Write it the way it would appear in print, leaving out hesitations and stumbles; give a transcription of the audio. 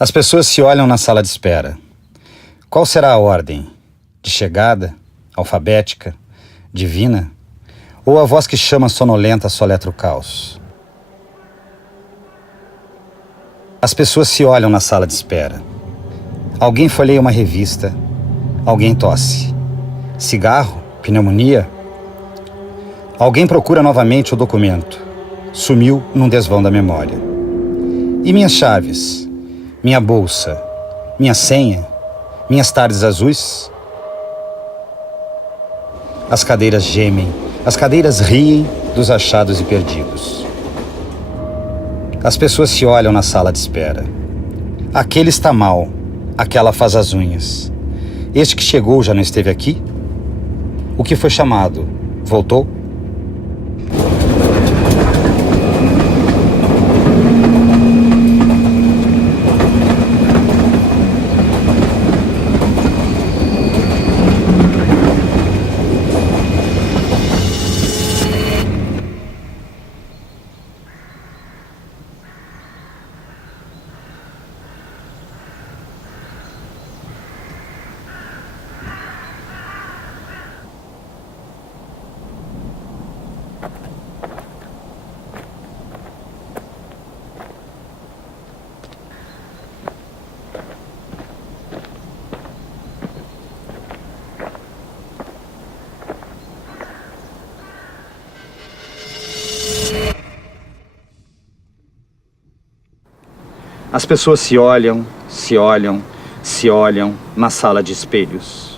As pessoas se olham na sala de espera. Qual será a ordem? De chegada? Alfabética? Divina? Ou a voz que chama sonolenta soletra o caos? As pessoas se olham na sala de espera. Alguém folheia uma revista. Alguém tosse. Cigarro? Pneumonia? Alguém procura novamente o documento. Sumiu num desvão da memória. E minhas chaves? Minha bolsa? Minha senha? Minhas tardes azuis? As cadeiras gemem, as cadeiras riem dos achados e perdidos. As pessoas se olham na sala de espera. Aquele está mal, aquela faz as unhas. Este que chegou já não esteve aqui? O que foi chamado, voltou? As pessoas se olham, se olham, se olham na sala de espelhos.